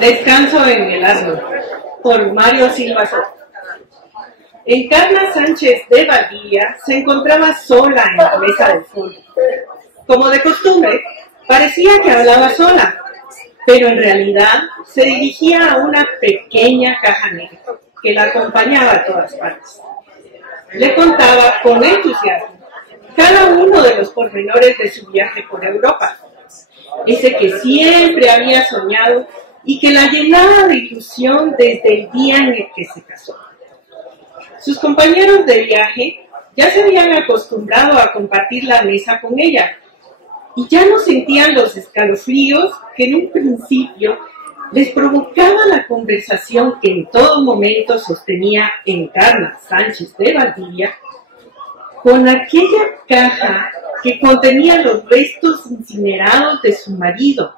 Descanso en el asno, por Mario Silva Soto. Encarna Sánchez de Valdivia se encontraba sola en la mesa del fondo. Como de costumbre, parecía que hablaba sola, pero en realidad se dirigía a una pequeña caja negra que la acompañaba a todas partes. Le contaba con entusiasmo cada uno de los pormenores de su viaje por Europa, ese que siempre había soñado y que la llenaba de ilusión desde el día en el que se casó. Sus compañeros de viaje ya se habían acostumbrado a compartir la mesa con ella y ya no sentían los escalofríos que en un principio les provocaba la conversación que en todo momento sostenía Encarna Sánchez de Valdivia con aquella caja que contenía los restos incinerados de su marido,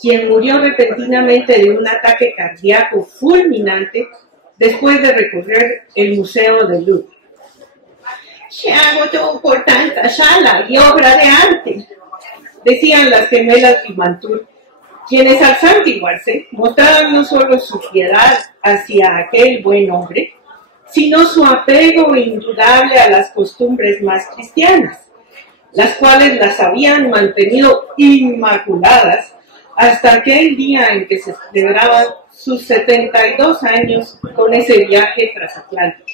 quien murió repentinamente de un ataque cardíaco fulminante después de recorrer el Museo del Louvre. «¿Qué hago yo por tanta sala y obra de arte?», decían las gemelas Limantour, quienes al santiguarse mostraban no solo su piedad hacia aquel buen hombre, sino su apego indudable a las costumbres más cristianas, las cuales las habían mantenido inmaculadas hasta aquel día en que se celebraban sus 72 años con ese viaje transatlántico.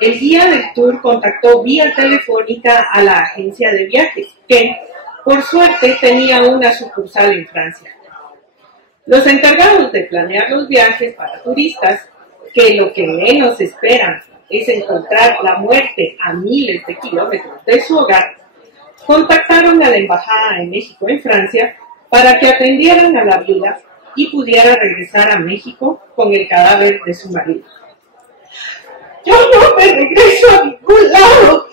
El guía del tour contactó vía telefónica a la agencia de viajes, que, por suerte, tenía una sucursal en Francia. Los encargados de planear los viajes para turistas, que lo que menos esperan es encontrar la muerte a miles de kilómetros de su hogar, contactaron a la embajada de México en Francia para que atendieran a la viuda y pudiera regresar a México con el cadáver de su marido. «Yo no me regreso a ningún lado»,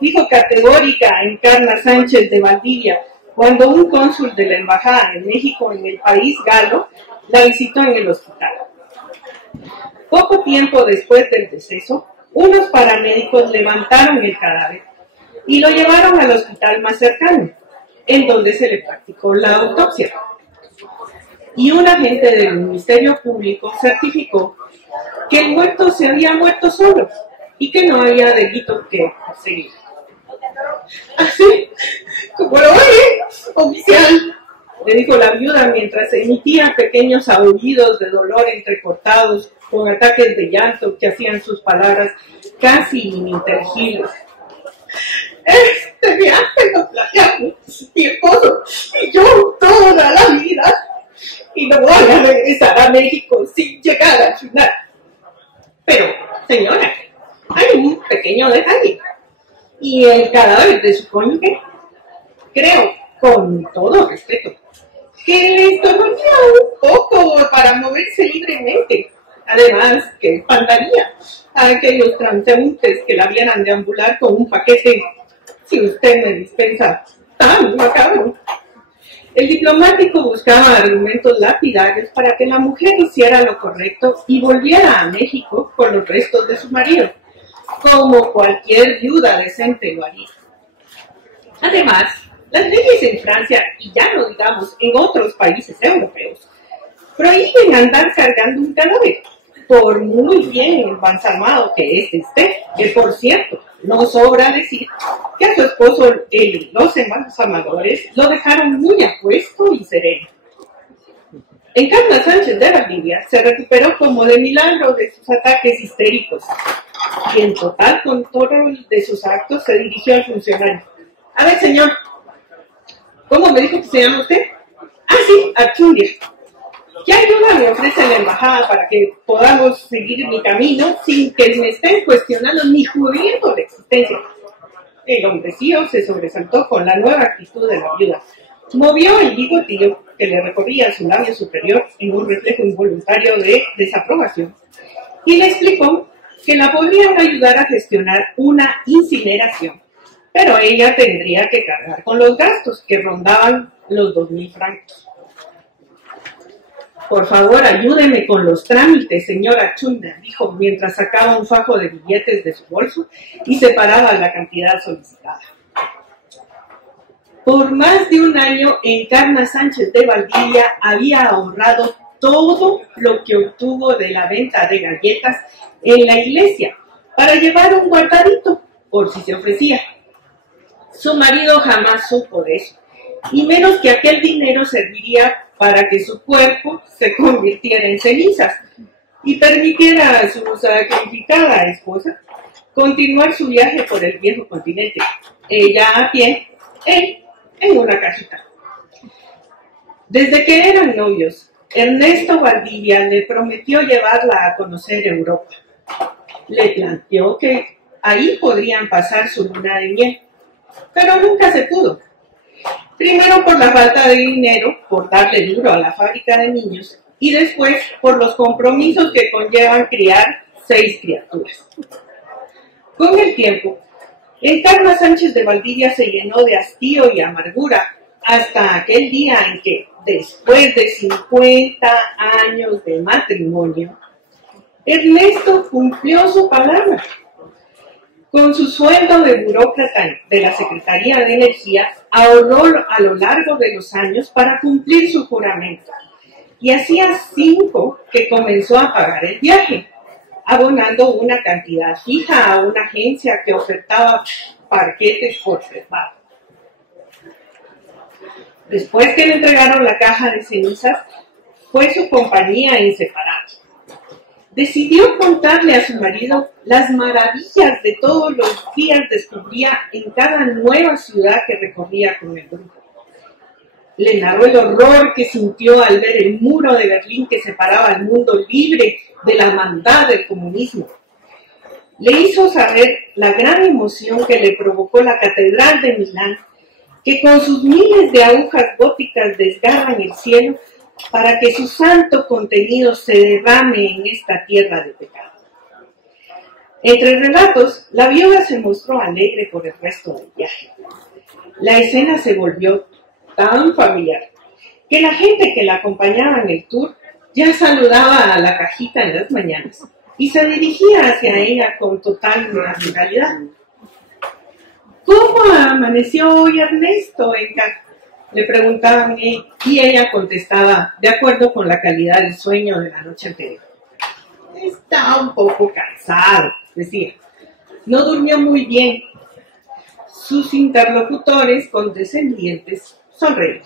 dijo categórica Encarna Sánchez de Valdivia cuando un cónsul de la embajada de México en el país galo la visitó en el hospital. Poco tiempo después del deceso, unos paramédicos levantaron el cadáver y lo llevaron al hospital más cercano, en donde se le practicó la autopsia. Y un agente del Ministerio Público certificó que el muerto se había muerto solo y que no había delito que perseguir. «Así como lo oye, oficial», le dijo la viuda mientras emitía pequeños aullidos de dolor entrecortados con ataques de llanto que hacían sus palabras casi ininteligibles. «Este viaje lo planeamos mi esposo y yo toda la vida, y no voy a regresar a México sin llegar al final. Pero, señora, hay un pequeño detalle. ¿Y el cadáver de su cónyuge? Creo, con todo respeto, que le estorbaría un poco para moverse libremente. Además, que espantaría a aquellos transeúntes que la vieran deambular con un paquete, si usted me dispensa tan macabro». El diplomático buscaba argumentos lapidarios para que la mujer hiciera lo correcto y volviera a México con los restos de su marido, como cualquier viuda decente lo haría. Además, las leyes en Francia, y ya no digamos en otros países europeos, prohíben andar cargando un cadáver, por muy bien embalsamado que éste esté, que por cierto, no sobra decir que a su esposo los embalsamadores lo dejaron muy apuesto y sereno. Encarna Sánchez de Valdivia se recuperó como de milagro de sus ataques histéricos y en total control de sus actos se dirigió al funcionario. «A ver, señor, ¿cómo me dijo que se llama usted?». «Ah, sí, Archundia. ¿Qué ayuda me ofrece la embajada para que podamos seguir mi camino sin que me estén cuestionando ni jodiendo la existencia?». El hombrecillo se sobresaltó con la nueva actitud de la viuda. Movió el bigotillo que le recorría su labio superior en un reflejo involuntario de desaprobación y le explicó que la podrían ayudar a gestionar una incineración, pero ella tendría que cargar con los gastos que rondaban los 2.000 francos. «Por favor, ayúdeme con los trámites, señora Chunda», dijo mientras sacaba un fajo de billetes de su bolso y separaba la cantidad solicitada. Por más de un año, Encarna Sánchez de Valdivia había ahorrado todo lo que obtuvo de la venta de galletas en la iglesia para llevar un guardadito por si se ofrecía. Su marido jamás supo de eso, y menos que aquel dinero serviría para que su cuerpo se convirtiera en cenizas y permitiera a su sacrificada esposa continuar su viaje por el viejo continente, ella a pie, él en una cajita. Desde que eran novios, Ernesto Valdivia le prometió llevarla a conocer Europa. Le planteó que ahí podrían pasar su luna de miel, pero nunca se pudo. Primero por la falta de dinero, por darle duro a la fábrica de niños, y después por los compromisos que conllevan criar 6 criaturas. Con el tiempo, Encarna Sánchez de Valdivia se llenó de hastío y amargura hasta aquel día en que, después de 50 años de matrimonio, Ernesto cumplió su palabra. Con su sueldo de burócrata de la Secretaría de Energía, ahorró a lo largo de los años para cumplir su juramento. Y hacía 5 que comenzó a pagar el viaje, abonando una cantidad fija a una agencia que ofertaba paquetes por separado. Después que le entregaron la caja de cenizas, fue su compañía inseparable. Decidió contarle a su marido las maravillas de todos los días descubría en cada nueva ciudad que recorría con el grupo. Le narró el horror que sintió al ver el muro de Berlín que separaba al mundo libre de la maldad del comunismo. Le hizo saber la gran emoción que le provocó la Catedral de Milán, que con sus miles de agujas góticas desgarran el cielo para que su santo contenido se derrame en esta tierra de pecado. Entre relatos, la viuda se mostró alegre por el resto del viaje. La escena se volvió tan familiar que la gente que la acompañaba en el tour ya saludaba a la cajita en las mañanas y se dirigía hacia ella con total naturalidad. ¿Cómo amaneció hoy Ernesto, Encarna?, le preguntaban y ella contestaba de acuerdo con la calidad del sueño de la noche anterior. Está un poco cansado, decía. No durmió muy bien. Sus interlocutores condescendientes sonreían.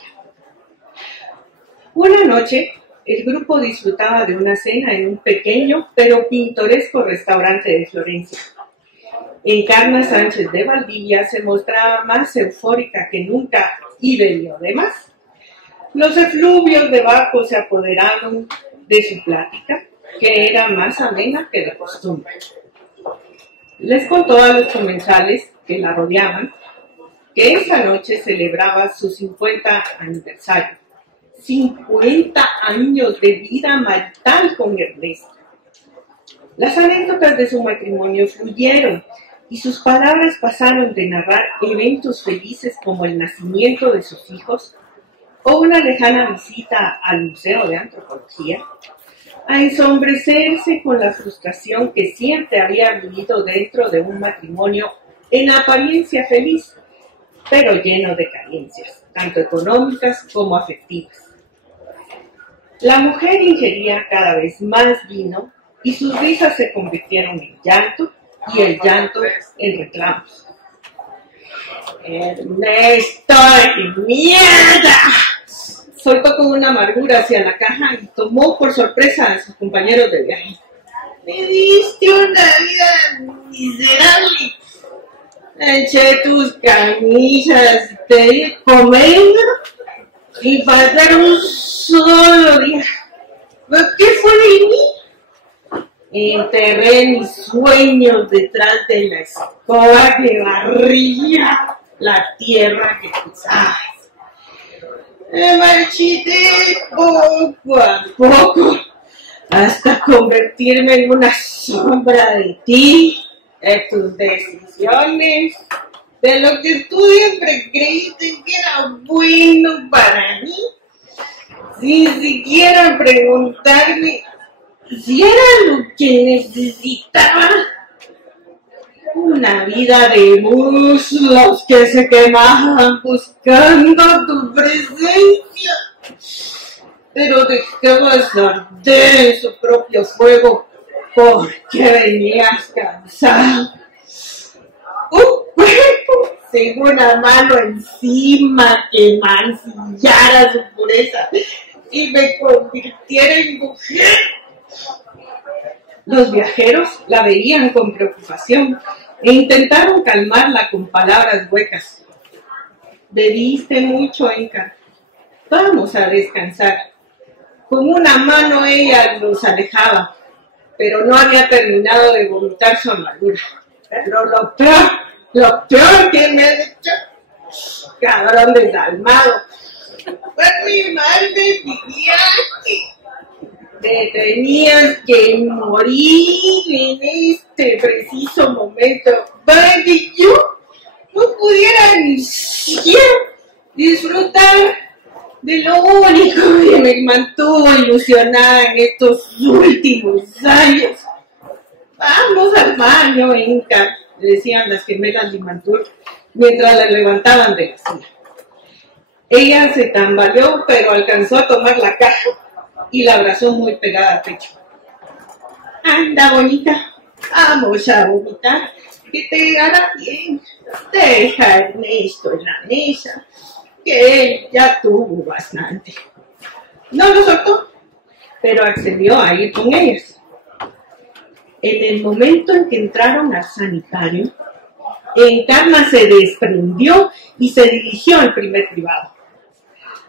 Una noche, el grupo disfrutaba de una cena en un pequeño pero pintoresco restaurante de Florencia. Encarna Sánchez de Valdivia se mostraba más eufórica que nunca y bebió de más. Los efluvios de Baco se apoderaron de su plática, que era más amena que de costumbre. Les contó a los comensales que la rodeaban que esa noche celebraba su 50 aniversario. 50 años de vida marital con Ernesto. Las anécdotas de su matrimonio fluyeron y sus palabras pasaron de narrar eventos felices como el nacimiento de sus hijos o una lejana visita al Museo de Antropología, a ensombrecerse con la frustración que siempre había vivido dentro de un matrimonio en apariencia feliz, pero lleno de carencias, tanto económicas como afectivas. La mujer ingería cada vez más vino y sus risas se convirtieron en llanto y el llanto en reclamos. ¡Ernesto, qué mierda! Soltó con una amargura hacia la caja y tomó por sorpresa a sus compañeros de viaje. Me diste una vida miserable. Eché tus camisas, te di comer y faltaron un solo día. ¿Pero qué fue de mí? Enterré mis sueños detrás de la escoba que barría la tierra que pisabas. Me marchité poco a poco hasta convertirme en una sombra de ti, de tus decisiones, de lo que tú siempre creíste que era bueno para mí, sin siquiera preguntarme si era lo que necesitaba. Una vida de muslos que se quemaban buscando tu presencia, pero dejabas arder en su propio fuego porque venías cansado. Un cuerpo sin una mano encima que mancillara su pureza y me convirtiera en mujer. Los viajeros la veían con preocupación e intentaron calmarla con palabras huecas. Bebiste mucho, Enka. Vamos a descansar. Con una mano ella los alejaba, pero no había terminado de vomitar su amargura. Pero lo peor que me ha hecho, cabrón desalmado, fue mi mal de mi viaje. Te tenías que morir en este preciso momento para que yo no pudiera ni siquiera disfrutar de lo único que me mantuvo ilusionada en estos últimos años. Vamos al baño, Enka, le decían las gemelas Limantur mientras la levantaban de la silla. Ella se tambaleó, pero alcanzó a tomar la caja y la abrazó muy pegada al pecho. Anda, bonita, vamos a vomitar, que te hará bien. Deja a Ernesto en la mesa, que él ya tuvo bastante. No lo soltó, pero accedió a ir con ellas. En el momento en que entraron al sanitario, Encarna se desprendió y se dirigió al primer privado.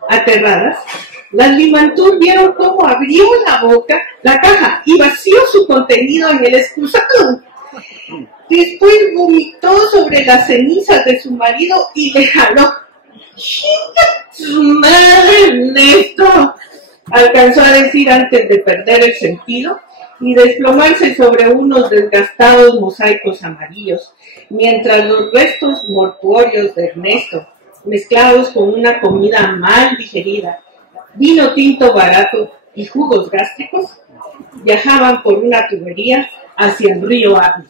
Aterradas, las Limantur vieron cómo abrió la caja y vació su contenido en el excusado. Después vomitó sobre las cenizas de su marido y le jaló. ¡Chinga su madre, Ernesto! Alcanzó a decir antes de perder el sentido y desplomarse sobre unos desgastados mosaicos amarillos, mientras los restos mortuorios de Ernesto, mezclados con una comida mal digerida, vino tinto barato y jugos gástricos, viajaban por una tubería hacia el río Arno.